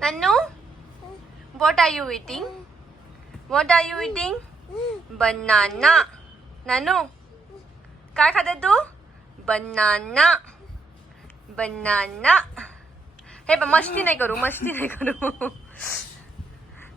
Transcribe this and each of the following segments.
Nanu, what are you eating? What are you eating? Banana. Nanu, काय खाते तू? Banana. Banana. हे पण मस्ती नाही करू.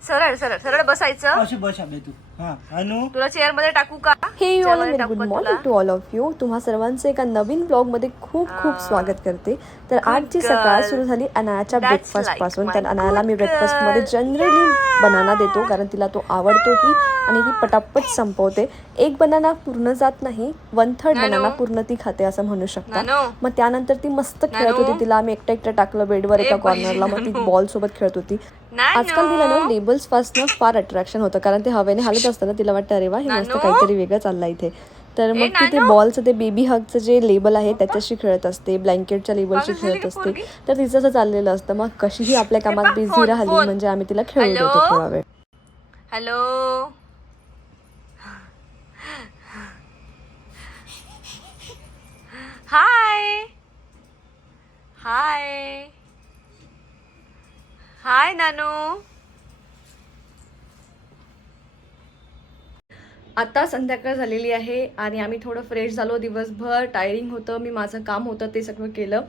सरळ सरळ सरळ बसायचं. अशी बस आबे तू. हां अनु तुला चेअर मध्ये टाकू का? हे Chair ऑल मध्ये व्हेरी टाकू गुड का मॉर्निंग तुला? To all of you. तुम्हा सर्वांचं एका नवीन ब्लॉग मध्ये खूप खूप स्वागत करते. तर आजची girl. सकाळ सुरू झाली अनायाच्या That's ब्रेकफास्ट like पासून. my तर अनायाला मी good ब्रेकफास्ट मध्ये girl. जनरली बनाना देतो कारण तिला तो आवडतोही आणि ती पटापट संपवते. एक बनाना पूर्ण जात नाही, 1/3 नानू. बनाना पूर्ण ती खाते असं म्हणू शकता. नानू. मग त्यानंतर ती मस्त खेळत नानू. होती. तिला आम्ही एकटं टाकलं बेडवर एका कॉर्नरला. मग ती बॉल सोबत खेळत होती. आजकाल तिला ना लेबल्स पासून फार अट्रॅक्शन होतं कारण ते हवेने हलत असताना तिला वाटतं अरे वा हे मस्त नानू. काहीतरी वेगळं चाललंय इथे. तर मग ती ते नानू. बॉलचं ते बेबी हगचं जे लेबल आहे त्याच्याशी खेळत असते, ब्लँकेटच्या लेबलशी पागल झाली खेळत का असते. पोरगी? तर तिचं असं चाललेलं असतं. मग कशीही आपल्या कामात बिझी फोन, राहिली फोन. म्हणजे आम्ही तिला खेळू हॅलो? देतो थोडा वेळ. हॅलो. हाय हाय हाय नानू. आता संध्याकाळ झालेली आहे आणि आम्ही थोडं फ्रेश झालो. दिवसभर टायरिंग होतं, मी माझं काम होतं ते सगळं केलं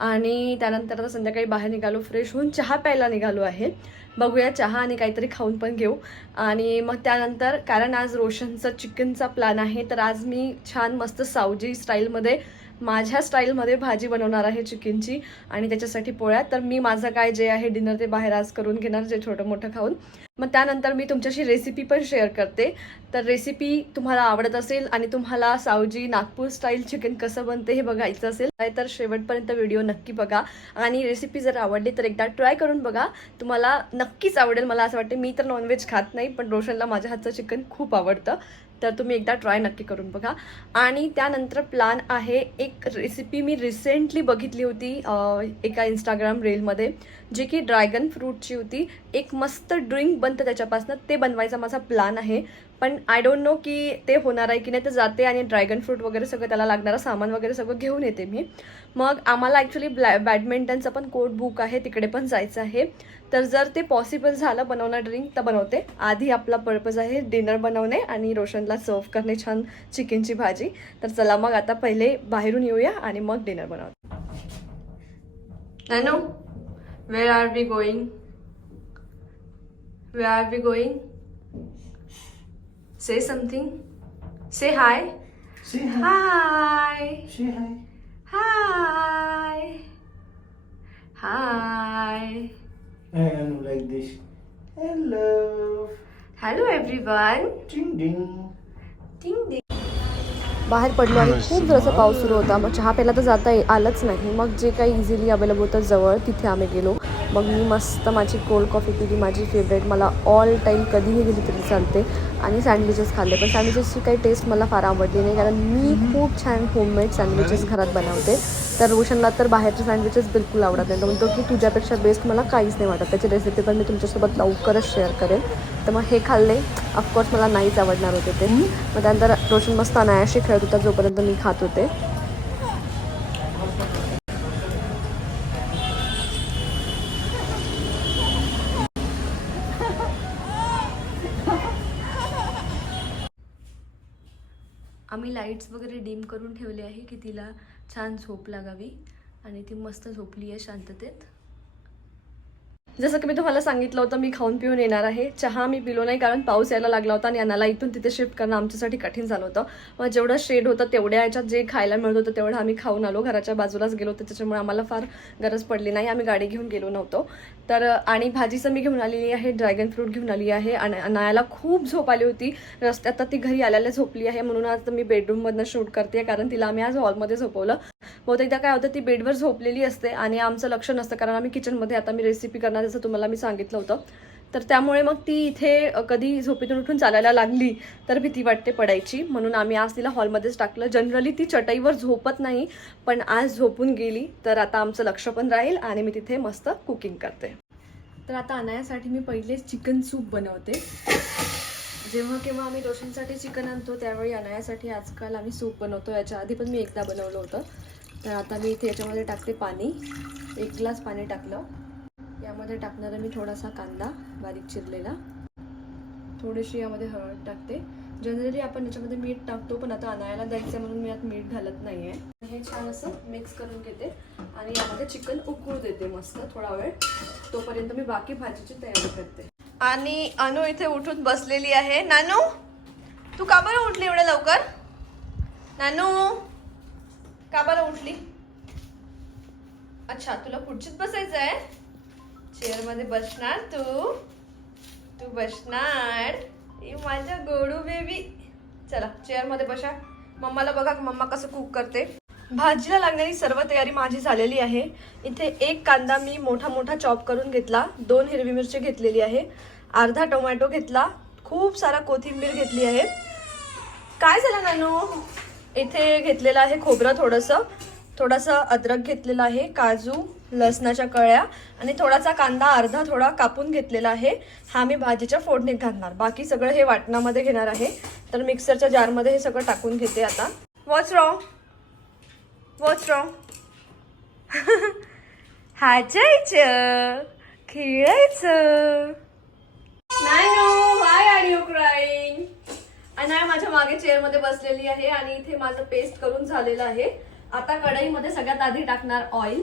आणि त्यानंतर आता संध्याकाळी बाहेर निघालो, फ्रेश होऊन चहा प्यायला निघालो आहे. बघूया चहा आणि काहीतरी खाऊन पण घेऊ. आणि मग त्यानंतर कारण आज रोशनचा चिकनचा प्लॅन आहे तर आज मी छान मस्त सावजी स्टाईलमध्ये माझ्या स्टाईलमध्ये भाजी बनवणार आहे चिकनची आणि त्याच्यासाठी पोळ्या. तर मी माझं काय जे आहे डिनर ते बाहेर आज करून घेणार, जे छोटं मोठं खाऊन. मग त्यानंतर मी तुमच्याशी रेसिपी पण शेअर करते. तर रेसिपी तुम्हाला आवडत असेल आणि तुम्हाला सावजी नागपूर स्टाईल चिकन कसं बनते हे बघायचं असेल तर शेवटपर्यंत व्हिडिओ नक्की बघा. आणि रेसिपी जर आवडली तर एकदा ट्राय करून बघा, तुम्हाला नक्कीच आवडेल. मला असं वाटते, मी तर नॉनव्हेज खात नाही पण रोशनला माझ्या हातचं चिकन खूप आवडतं. तर तुम्ही एकदा ट्राय नक्की करून बघा. आणि त्यानंतर प्लॅन आहे एक रेसिपी मी रिसेंटली बघितली होती एका इंस्टाग्राम रीलमध्ये, जे की ड्रॅगन फ्रूटची होती. एक मस्त ड्रिंक बनतं त्याच्यापासून, ते बनवायचा माझा प्लॅन आहे. पण आय डोंट नो की ते होणार आहे की नाही. तर जाते आणि ड्रॅगन फ्रूट वगैरे सगळं त्याला लागणारं सामान वगैरे सगळं घेऊन येते मी. मग आम्हाला ॲक्च्युली बॅडमिंटनचं पण कोर्ट बुक आहे, तिकडे पण जायचं आहे. तर जर ते पॉसिबल झालं बनवणं ड्रिंक तर बनवते. आधी आपला पर्पज आहे डिनर बनवणे आणि रोशनला सर्व करणे छान चिकनची भाजी. तर चला मग आता पहिले बाहेरून येऊया आणि मग डिनर बनवते. नानू, where are we going? Where are we going? Say something. Say hi. Say hi. Hi. Say hi. Hi. Hi. Anu like this. Hello. Hello everyone. Ding ding. Ding ding. बाहेर पडलो आणि खूप जोराचा पाऊस सुरू होता. मग चहा प्यायला तर जाता आलंच नाही. मग जे काही इझिली अवेलेबल होतं जवळ तिथे आम्ही गेलो. मग मी मस्त माझी कोल्ड कॉफी पिली, माझी फेवरेट, मला ऑल टाईम कधीही गेली तरी चालते. आणि सँडविचेस खाल्ले, पण सँडविचेसची काही टेस्ट मला फार आवडली नाही कारण मी खूप छान होममेड सँडविचेस घरात बनवते. तर रोशनला तर बाहेरचे सँडविचेस बिलकुल आवडत नाही. तो म्हणतो की तुझ्यापेक्षा बेस्ट मला काहीच नाही वाटत. त्याची रेसिपी पण मी तुमच्यासोबत लवकरच शेअर करेन. तर मग हे खाल्ले, ऑफकोर्स मला नाहीच आवडणार होते ते. मग त्यानंतर रोशन मस्त अनायाशी खेळत होता जोपर्यंत मी खात होते. आम्ही लाईट्स वगैरे डीम करून ठेवले आहे की तिला छान झोप लागावी आणि ती मस्त झोपली आहे शांततेत. जसं की मी तुम्हाला सांगितलं होतं मी खाऊन पिऊन येणार आहे. चहा मी पिलो नाही कारण पाऊस यायला लागला होता आणि अनाला इथून तिथे शिफ्ट करणं आमच्यासाठी कठीण झालं होतं. मग जेवढं शेड होतं तेवढ्या याच्यात जे खायला मिळत होतं तेवढं आम्ही खाऊन आलो. घराच्या बाजूलाच गेलो होतो त्याच्यामुळे आम्हाला फार गरज पडली नाही. आम्ही गाडी घेऊन गेलो नव्हतो. तर आणि भाजीचं मी घेऊन आलेली आहे, ड्रॅगन फ्रूट घेऊन आली आहे. आणि अनायाला खूप झोप आली होती रस्त्यात, तर ती घरी आल्याला झोपली आहे. म्हणून आज मी बेडरूममधनं शूट करते कारण तिला आम्ही आज हॉलमध्ये झोपवलं. बहुतेकदा काय होतं, ती बेडवर झोपलेली असते आणि आमचं लक्ष नसतं कारण आम्ही किचनमध्ये आता मी रेसिपी करणार जसं तुम्हाला मी सांगितलं होतं. तर त्यामुळे मग ती इथे कधी झोपेतून उठून चालायला लागली तर भीती वाटते पडायची. म्हणून आम्ही आज तिला हॉलमध्येच टाकलं. जनरली ती चटईवर झोपत नाही पण आज झोपून गेली तर आता आमचं लक्ष पण राहील आणि मी तिथे मस्त कुकिंग करते. तर आता अनायासाठी मी पहिले चिकन सूप बनवते. जेव्हा केव्हा आम्ही रोशनसाठी चिकन आणतो त्यावेळी अनायासाठी आजकाल आम्ही सूप बनवतो. याच्या आधी पण मी एकदा बनवलं होतं. तर आता मी इथे याच्यामध्ये टाकते पाणी. 1 ग्लास पाणी टाकलं. यामध्ये टाकणार आहे मी थोडासा कांदा बारीक चिरलेला, थोडीशी यामध्ये हळद टाकते. जनरली आपण याच्यामध्ये मीठ टाकतो, पण आता अनायाला द्यायचं म्हणून मी यात मीठ घालत नाहीये. हे छान असं मिक्स करून घेते आणि यामध्ये चिकन उकळू देते मस्त थोडा वेळ, तोपर्यंत मी बाकी भाजीची तयारी करते. आणि अनु इथे उठून बसलेली आहे. नानू तू का बरं उठली एवढ्या लवकर? नानू का बरं उठली? अच्छा, तुला खुर्चीत बसायचं आहे, चेअर मध्ये बसणार तू बसणार. माझा गोडू बेबी, चला चेअर मध्ये बसा. मम्माला बघा मम्मा कसं कुक करते. भाजीला लागणारी सर्व तयारी माझी झालेली आहे. इथे एक कांदा मी मोठा मोठा चॉप करून घेतला, 2 हिरवी मिरची घेतलेली आहे, अर्धा टोमॅटो घेतला, खूप सारा कोथिंबीर घेतली आहे. काय झालं नानू? इथे घेतलेलं आहे खोबरं थोडंसं अद्रक घेतलेलं आहे, काजू, लसणाच्या कळ्या आणि थोडासा कांदा अर्धा थोडा कापून घेतलेला आहे. हा मी भाजीच्या फोडणीत घालणार. बाकी सगळं हे वाटणामध्ये घेणार आहे. तर मिक्सरच्या जारमध्ये हे सगळं टाकून घेते आता. व्हॉट्स रॉंग? हाचायचं, खेळायचं. नानू, व्हाय आर यू क्राईंग? अनाया माझ्या मागे चेअरमध्ये बसलेली आहे आणि इथे माझं पेस्ट करून झालेलं आहे. आता कढईमध्ये सगळ्यात आधी टाकणार ऑइल.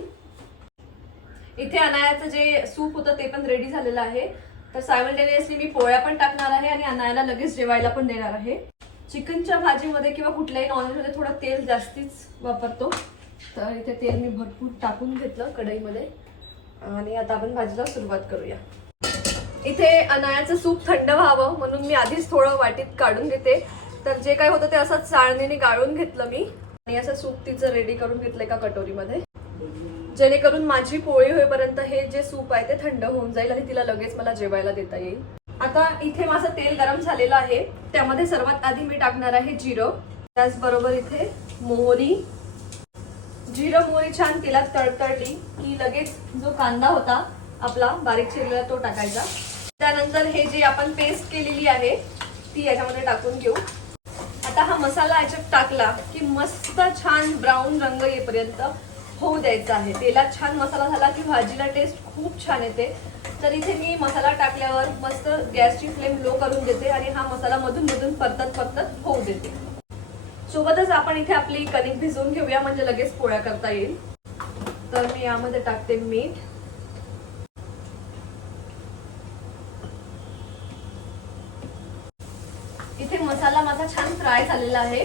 इथे अनायाचं जे सूप होतं ते पण रेडी झालेलं आहे. तर सायमल्टेनियसली मी पोळ्या पण टाकणार आहे आणि अनायाला लगेच जेवायला पण देणार आहे. चिकनच्या भाजीमध्ये किंवा कुठल्याही नॉनव्हेजमध्ये थोडं तेल जास्तीच वापरतो, तर इथे तेल मी भरपूर टाकून घेतलं कढईमध्ये आणि आता आपण भाजीला सुरुवात करूया. इथे अनायाचं सूप थंड व्हावं म्हणून मी आधीच थोडं वाटीत काढून घेते. तर जे काय होतं ते असंच चाळणीने गाळून घेतलं मी आणि असं सूप तिचं रेडी करून घेतलं एका कटोरीमध्ये, जेणेकरून माझी पोळी होईपर्यंत हे जे सूप आहे ते थंड होऊन जाईल आणि तिला लगेच मला जेवायला देता येईल. आता इथे माझं तेल गरम झालेलं आहे. त्यामध्ये सर्वात आधी मी टाकणार आहे जिरं, त्याचबरोबर इथे मोहरी. जिरं मोहरी छान तेलात तळतळली की लगेच जो कांदा होता आपला बारीक चिरलेला तो टाकायचा. त्यानंतर हे जे आपण पेस्ट केलेली आहे ती याच्यामध्ये टाकून घेऊ. आता हा मसाला याच्यात टाकला की मस्त छान ब्राऊन रंग येईपर्यंत होऊ द्यायचा आहे. तेलात छान मसाला झाला की भाजीला टेस्ट खूप छान येते. तर इथे मी मसाला टाकल्यावर मस्त गॅसची फ्लेम लो करून देते आणि हा मसाला मधून मधून परतत होऊ देते. सोबतच आपण इथे आपली कणिक भिजवून घेऊया म्हणजे लगेच पोळ्या करता येईल. तर मी यामध्ये टाकते मीठ, इथे मसाला माझा छान फ्राय झालेला आहे.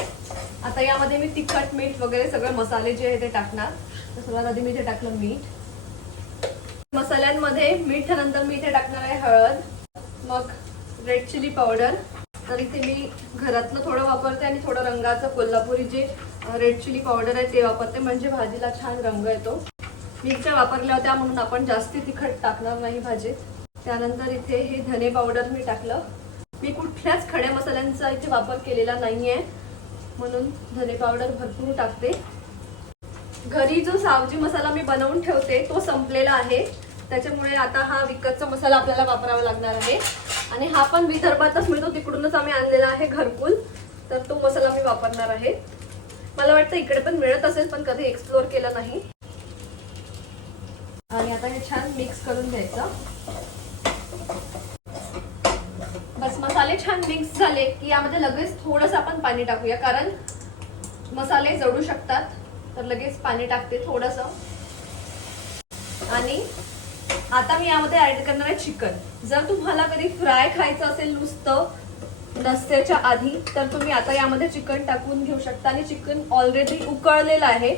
आता यामध्ये मी तिखट, मीठ वगैरे सगळे मसाले जे आहे ते टाकणार. तर सर्वात आधी मी इथे टाकलं मीठ. मसाल्यांमध्ये मीठानंतर मी इथे टाकणार आहे हळद, मग रेड चिली पावडर. तर इथे मी घरातलं थोडं वापरते आणि थोडं रंगाचं कोल्हापुरी जे रेड चिली पावडर आहे ते वापरते, म्हणजे भाजीला छान रंग येतो. मिरच्या वापरल्या होत्या म्हणून आपण जास्ती तिखट टाकणार नाही भाजीत. त्यानंतर इथे हे धने पावडर मी टाकलं. मी कुठल्याच खड्या मसाल्यांचा इथे वापर केलेला नाहीये म्हणून धने पावडर भरपूर टाकते. घरी जो सावजी मसाला मी बनवून ठेवते तो संपलेला आहे, त्याच्यामुळे आता हा विकतचा मसाला आपल्याला वापरावा लागणार आहे. आणि हा पण विदर्भातच मिळतो, तिकडूनच आम्ही आणलेला आहे घरकुल. तर तो मसाला मी वापरणार आहे. मला वाटतं इकडे पण मिळत असेल पण कधी एक्सप्लोर केलं नाही. आणि आता हे छान मिक्स करून घ्यायचं. बस मसाले छान मिक्स झाले की यामध्ये लगेच थोडंसं आपण पाणी टाकूया, कारण मसाले जळू शकतात. तर लगेच पाणी टाकते थोडंसं. आणि आता मी यामध्ये ऍड करणार आहे चिकन. जर तुम्हाला कधी फ्राय खायचं असेल नुसतं नसत्याच्या आधी तर तुम्ही आता यामध्ये चिकन टाकून घेऊ शकता. आणि चिकन ऑलरेडी उकळलेलं आहे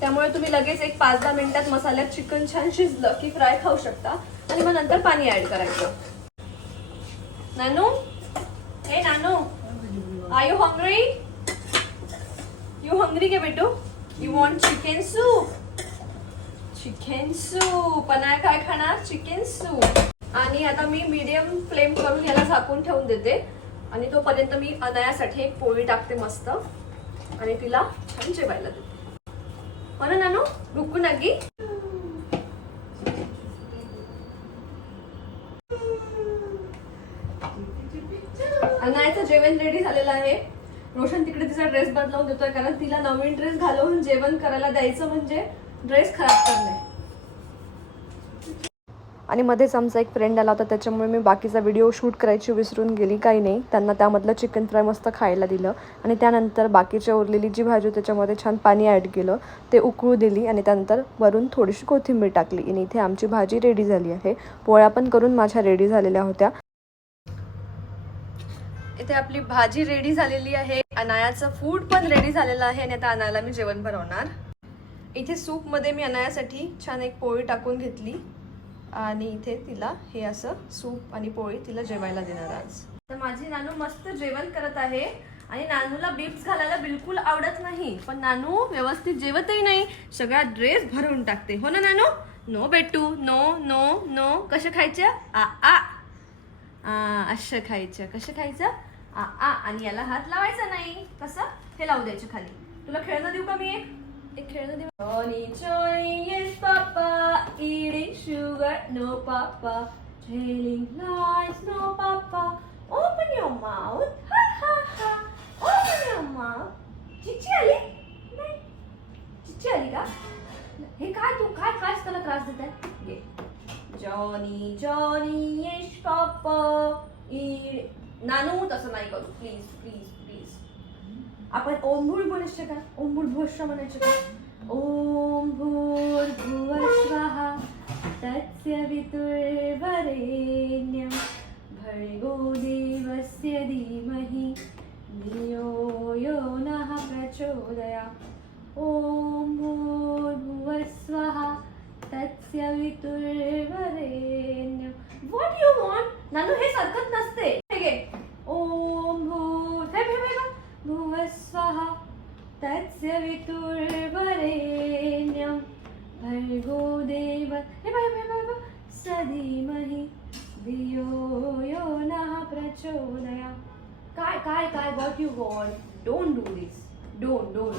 त्यामुळे तुम्ही लगेच एक 5-10 मिनिटात मसाल्यात चिकन छान शिजलं की फ्राय खाऊ शकता. आणि मग नंतर पाणी ऍड करायचं. नानू, हे Nanu, are you hungry? You hungry के बेटू? You want chicken soup? Chicken soup. Anaya काय खाणार? Chicken soup. आणि आता मी मीडियम फ्लेम करून याला झाकून ठेवून देते आणि तोपर्यंत मी अनायासाठी एक पोळी टाकते मस्त आणि तिला छान जेवायला देते. हो ना नानू? रुकू नगी. अनायाचं जेवण रेडी झालेलं आहे. रोशन तिकडे तिचा ड्रेस बदलावून देतोय कारण तिला नवीन ड्रेस घालवून जेवण करायला द्यायचं म्हणजे ड्रेस खराब करणे. आणि मध्येच आमचा एक फ्रेंड आला होता, त्याच्यामुळे मी बाकीचा व्हिडिओ शूट करायची विसरून गेली. काही नाही, त्यांना त्यामधलं चिकन फ्राय मस्त खायला दिलं आणि त्यानंतर बाकीच्या उरलेली जी भाजी त्याच्यामध्ये छान पाणी ॲड केलं, ते उकळू दिली आणि त्यानंतर वरून थोडीशी कोथिंबीर टाकली आणि इथे आमची भाजी रेडी झाली आहे. पोळ्या पण करून माझ्या रेडी झालेल्या होत्या. इथे आपली भाजी रेडी झालेली आहे, अनायाचं फूड पण रेडी झालेलं आहे आणि आता अनायाला मी जेवण बनवणार. इथे सूपमध्ये मी अनायासाठी छान एक पोळी टाकून घेतली आणि इथे तिला हे असं सूप आणि पोळी तिला जेवायला देणार आज. तर माझी नानू मस्त जेवण करत आहे आणि नानूला बिप्स घालायला बिलकुल आवडत नाही, पण नानू व्यवस्थित जेवतही नाही, सगळा ड्रेस भरून टाकते. हो ना नानू? नो बेटू, नो नो नो. कशा खायच्या? आ आ असं खायचं. कसं खायचं? आ आ. आणि याला हात लावायचा नाही. कसं? हे लावू द्यायचं खाली. तुला खेळणं देऊ का मी एक खेळणं देऊ? Johnny, Johnny, yes papa, eating sugar, no papa, telling lies, no papa, open your mouth, ha ha ha, open your mouth. Chichi आली? नाही. चिच्ची आली का? हे काय तू काय त्याला त्रास देत आहे? जॉनी जॉनी येश पप्पा. नानू तसं नाही करू, प्लीज प्लीज प्लीज. आपण ओम भूर म्हणायचं का? ओम भूर भुवस्व म्हणायचं का? ओम भूर भुवस्वः तत्सवितुर्वरेण्यं भर्गो देवस्य धीमहि धियो यो नः प्रचोदयात्. ओम भूर भुवस्वः तत्सवितुर्वरेण्यं. What you want? नानू हे सरकत नसते. ठीक आहे. ओम भुवस्वः तत्सवितुर्वरेण्यं भर्गो देवस्य धीमहि धियो यो नः प्रचोदयात्. काय what you want? Don't do this. Don't.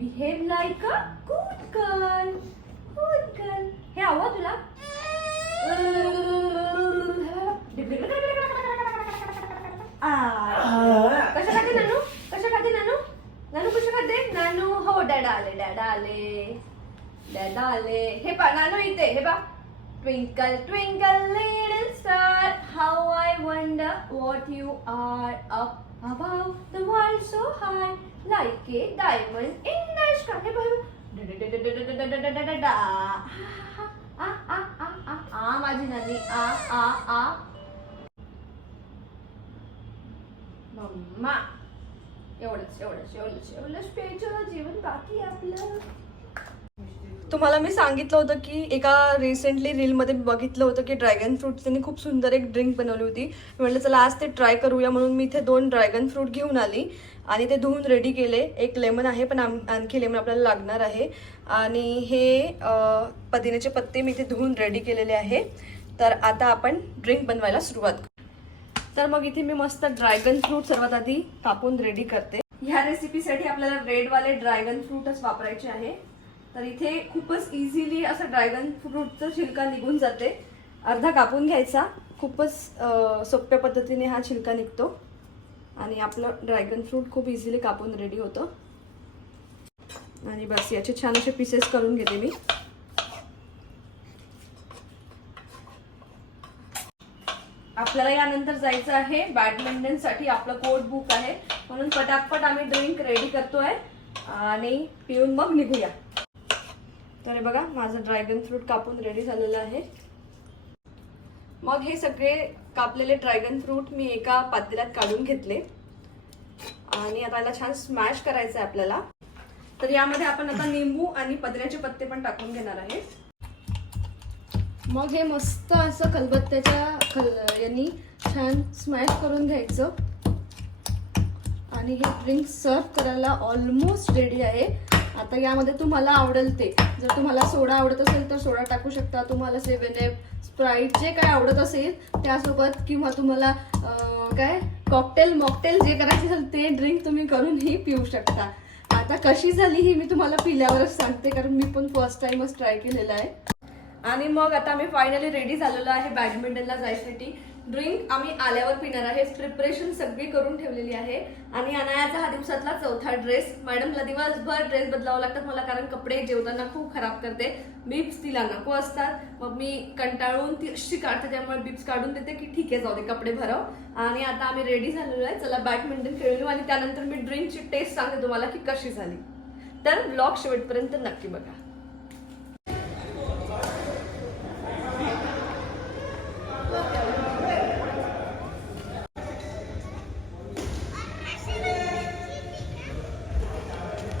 Behave like a good girl. हे हवं तुला? कशा खाते नानू? कशा खाते नानू? नानू कशा खाते? नानू हो डॅडा आले. हे पा नानू इथे हे पा. Twinkle twinkle little star, how I wonder what you are, up above the world so high, like a diamond in the sky. हे बघ. माझी नानी आ मम्मा. एवढंच प्यायचं जेवण बाकी आपलं. तुम्हाला मी सांगितलं होतं की एका रिसेंटली रीलमध्ये बघितलं होतं की ड्रॅगन फ्रूट त्यांनी खूप सुंदर एक ड्रिंक बनवली होती. म्हटलं चला आज ते ट्राय करूया, म्हणून मी इथे 2 ड्रॅगन फ्रूट घेऊन आली आणि ते धुवून रेडी केले. एक लेमन आहे, पण आणखी लेमन आपल्याला लागणार आहे. आणि हे पुदिन्याचे पत्ते मी इथे धुवून रेडी केलेले आहे. तर आता आपण ड्रिंक बनवायला सुरुवात करू. तर मग इथे मी मस्त ड्रॅगन फ्रूट सर्वात आधी कापून रेडी करते. ह्या रेसिपीसाठी आपल्याला रेडवाले ड्रॅगन फ्रूटच वापरायचे आहे. तर इथे खूपच इझिली असं ड्रॅगन फ्रूटचं छिलका निघून जाते. अर्धा कापून घ्यायचा, खूपच सोप्या पद्धतीने हा छिलका निघतो आणि आपलं ड्रॅगन फ्रूट खूप इझिली कापून रेडी होतं. आणि बस याचे छान असे पीसेस करून घेते मी. आपल्याला यानंतर जायचं आहे बॅडमिंटनसाठी. आपलं कोड बुक आहे, म्हणून पटापट आम्ही ड्रिंक रेडी करतोय आणि पिऊन मग निघूया. तर हे बघा माझं ड्रॅगन फ्रूट कापून रेडी झालेलं आहे. मग हे सगळे कापलेले ड्रॅगन फ्रूट मी एका पातेल्यात काढून घेतले आणि आता याला छान स्मॅश करायचं आहे आपल्याला. तर यामध्ये आपण आता निंबू आणि पुदिन्याचे पत्ते पण टाकून घेणार आहे. मग हे मस्त असं खलबत्त्याच्या यांनी छान स्मॅश करून घ्यायचं आणि हे ड्रिंक सर्व करायला ऑलमोस्ट रेडी आहे. आता यामध्ये तुम्हाला आवडेल ते, जर तुम्हाला सोडा आवडत असेल तर सोडा टाकू शकता, तुम्हाला 7up, स्प्राईट जे काय आवडत असेल त्यासोबत, किंवा तुम्हाला काय मॉकटेल जे करायचे असेल ते ड्रिंक तुम्ही करूनही पिऊ शकता. आता कशी झाली ही मी तुम्हाला पिल्यावरच सांगते, कारण मी पण फर्स्ट टाइमच ट्राय केलेला आहे. आणि मग आता मी फायनली रेडी झालेलो आहे बॅडमिंटनला जायसाठी. ड्रिंक आम्ही आल्यावर पिणार आहे. प्रिपरेशन सगळी करून ठेवलेली आहे. आणि अनायाचा हा दिवसातला चौथा ड्रेस. मॅडमला दिवसभर ड्रेस बदलावं लागतात मला, कारण कपडे जेवताना खूप खराब करते. बिब्स तिला नको असतात, मग मी कंटाळून ती अशी काढते, त्यामुळे बिब्स काढून देते की ठीक आहे जाऊ दे कपडे भरव. आणि आता आम्ही रेडी झालेलो आहे, चला बॅडमिंटन खेळू. आणि त्यानंतर मी ड्रिंकची टेस्ट सांगते तुम्हाला की कशी झाली. तर ब्लॉग शेवटपर्यंत नक्की बघा.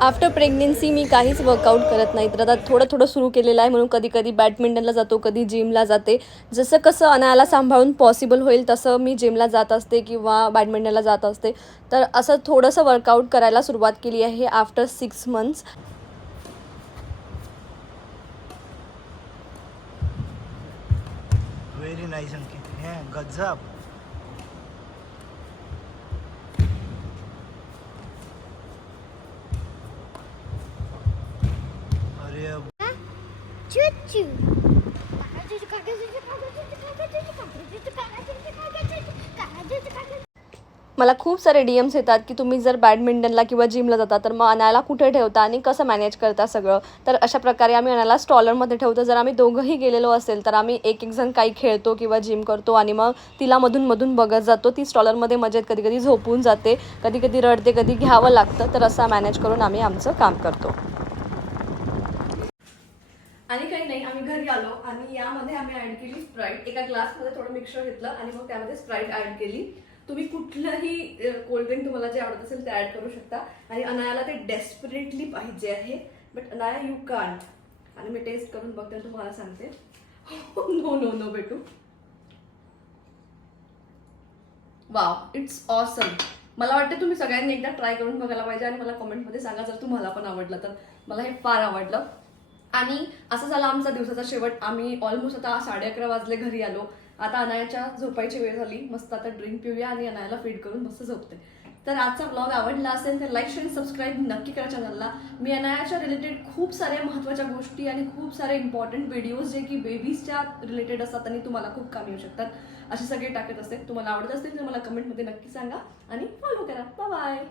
आफ्टर प्रेग्नेन्सी मी काहीच वर्कआउट करत नाही, तर आता थोडं सुरू केलेलं आहे. म्हणून कधी कधी बॅडमिंटनला जातो, कधी जिमला जाते. जसं कसं अनायाला सांभाळून पॉसिबल होईल तसं मी जिमला जात असते किंवा बॅडमिंटनला जात असते. तर असं थोडंसं वर्कआउट करायला सुरुवात केली आहे आफ्टर 6 months. व्हेरी नाईस अंकित. हे गजब. अरे Choo-choo. मला खूप सारे DMs येतात की तुम्ही जर बॅडमिंटनला किंवा जिमला जाता तर मग अनायाला कुठे ठेवता आणि कसं मॅनेज करता सगळं. तर अशा प्रकारे आम्ही अनायाला स्टॉलरमध्ये ठेवतो. जर आम्ही दोघंही गेलेलो असेल तर आम्ही एक जण काही खेळतो किंवा जिम करतो आणि मग तिला मधून बघत जातो. ती स्टॉलरमध्ये मजेत कधी कधी झोपून जाते, कधी कधी रडते, कधी घ्यावं लागतं. तर असं मॅनेज करून आम्ही आमचं काम करतो. आणि काही नाही, आम्ही घरी आलो आणि यामध्ये आम्ही ॲड केली स्प्राईट. एका ग्लासमध्ये थोडं मिक्सर घेतलं आणि मग त्यामध्ये स्प्राईट ॲड केली. तुम्ही कुठलंही कोल्ड्रिंक तुम्हाला जे आवडत असेल ते ॲड करू शकता. आणि अनायाला ते डेस्परेटली पाहिजे आहे, बट अनाया यू कांट. आणि मी टेस्ट करून बघते, तुम्हाला सांगते. नो नो नो बेटू. Wow, it's awesome. मला वाटतं तुम्ही सगळ्यांनी एकदा ट्राय करून बघायला पाहिजे आणि मला कमेंटमध्ये सांगा जर तुम्हाला पण आवडलं तर. मला हे फार आवडलं. आणि असं झालं आमचा दिवसाचा शेवट. आम्ही ऑलमोस्ट आता 11:30 वाजले घरी आलो. आता अनायाच्या झोपायची वेळ झाली. मस्त आता ड्रिंक पिऊया आणि अनायाला फीड करून मस्त झोपते. तर आजचा ब्लॉग आवडला असेल तर लाईक शेअर सबस्क्राईब नक्की करा चॅनलला. मी अनायाच्या रिलेटेड खूप साऱ्या महत्त्वाच्या गोष्टी आणि खूप सारे इम्पॉर्टंट व्हिडिओज जे की बेबीजच्या रिलेटेड असतात आणि तुम्हाला खूप कामी येऊ शकतात असे सगळे टाकत असते. तुम्हाला आवडत असतील तर मला कमेंटमध्ये नक्की सांगा आणि फॉलो करा. Bye bye.